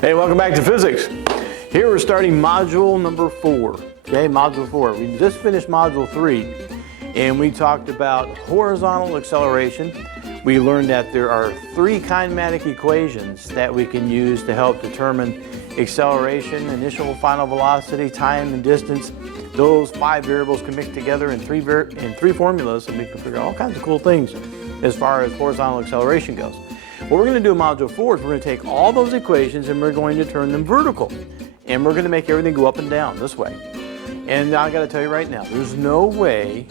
Hey, welcome back to physics. Here we're starting module number 4. Okay, module 4. We just finished module 3 and we talked about horizontal acceleration. We learned that there are 3 kinematic equations that we can use to help determine acceleration, initial final velocity, time, and distance. Those 5 variables can mix together in 3 formulas, and we can figure out all kinds of cool things as far as horizontal acceleration goes. What we're going to do in module 4 is we're going to take all those equations and we're going to turn them vertical. And we're going to make everything go up and down this way. And I got to tell you right now, there's no way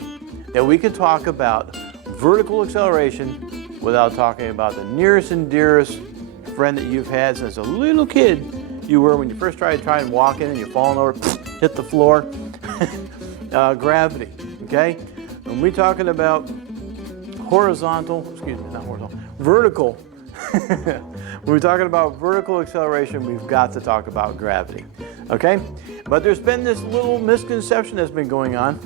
that we can talk about vertical acceleration without talking about the nearest and dearest friend that you've had since a little kid you were when you first tried walking and you're falling over, hit the floor. Gravity, okay? When we're talking about vertical, when we're talking about vertical acceleration, we've got to talk about gravity, okay? But there's been this little misconception that's been going on,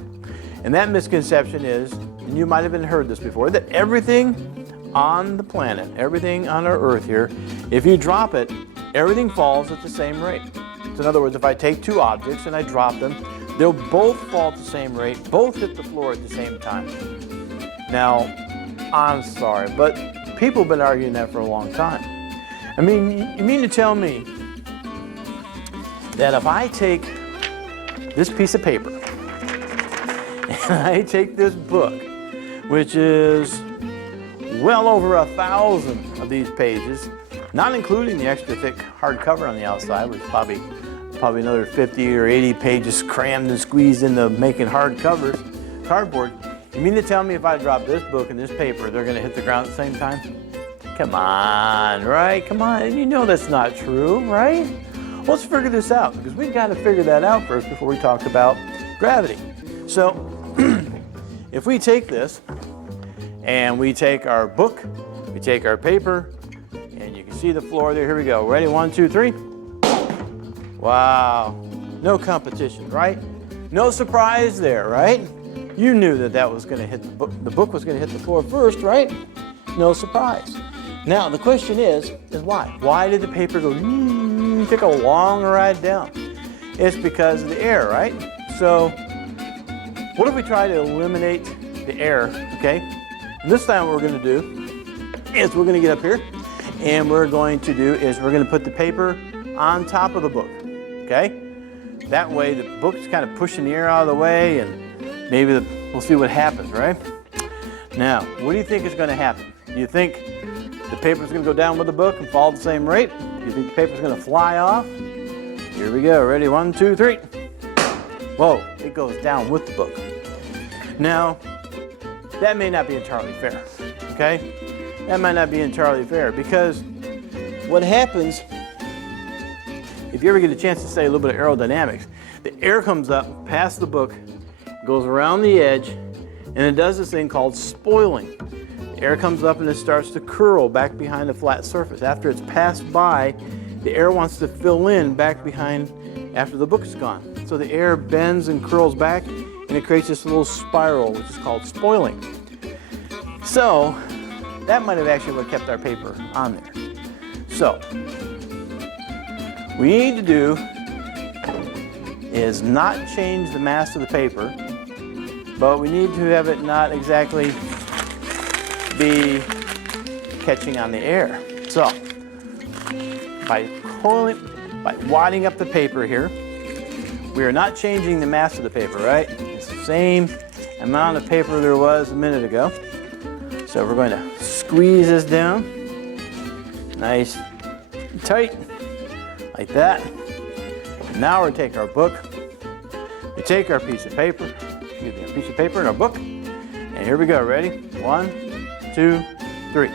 and that misconception is, and you might have even heard this before, that everything on the planet, everything on our Earth here, if you drop it, everything falls at the same rate. So in other words, if I take 2 objects and I drop them, they'll both fall at the same rate, both hit the floor at the same time. Now, I'm sorry, but people have been arguing that for a long time. I mean, you mean to tell me that if I take this piece of paper and I take this book, which is well over 1,000 of these pages, not including the extra thick hardcover on the outside, which is probably another 50 or 80 pages crammed and squeezed into making hard covers, cardboard. You mean to tell me if I drop this book and this paper, they're going to hit the ground at the same time? Come on, right? Come on. You know that's not true, right? Let's figure this out, because we've got to figure that out first before we talk about gravity. So, if we take this, and we take our book, we take our paper, and you can see the floor there. Here we go. Ready? 1, 2, 3. Wow. No competition, right? No surprise there, right? You knew that that was going to hit the book was going to hit the floor first, right? No surprise. Now, the question is why? Why did the paper go, take a long ride down? It's because of the air, right? So, what if we try to eliminate the air, okay? And this time what we're going to do is we're going to get up here, and we're going to put the paper on top of the book, okay? That way the book's kind of pushing the air out of the way, and maybe we'll see what happens, right? Now, what do you think is going to happen? Do you think the paper's going to go down with the book and fall at the same rate? Do you think the paper's going to fly off? Here we go. Ready? 1, 2, 3. Whoa, it goes down with the book. Now, that may not be entirely fair, okay? That might not be entirely fair, because what happens, if you ever get a chance to study a little bit of aerodynamics, the air comes up past the book, goes around the edge, and it does this thing called spoiling. The air comes up and it starts to curl back behind the flat surface. After it's passed by, the air wants to fill in back behind after the book is gone. So the air bends and curls back, and it creates this little spiral, which is called spoiling. So that might have actually what kept our paper on there. So what we need to do is not change the mass of the paper, but we need to have it not exactly be catching on the air. So by wadding up the paper here, we are not changing the mass of the paper, right? It's the same amount of paper there was a minute ago. So we're going to squeeze this down, nice and tight, like that. And now we're going to take our book, we take our piece of paper, and our book, and here we go. Ready? 1, 2, 3.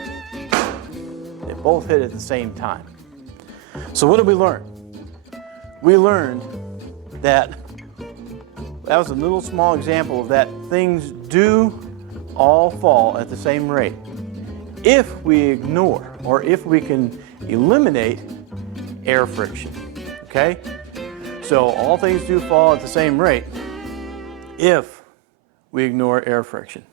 They both hit at the same time. So what did we learn? We learned that was a little small example of that things do all fall at the same rate if we ignore, or if we can eliminate, air friction, okay? So all things do fall at the same rate if we ignore air friction.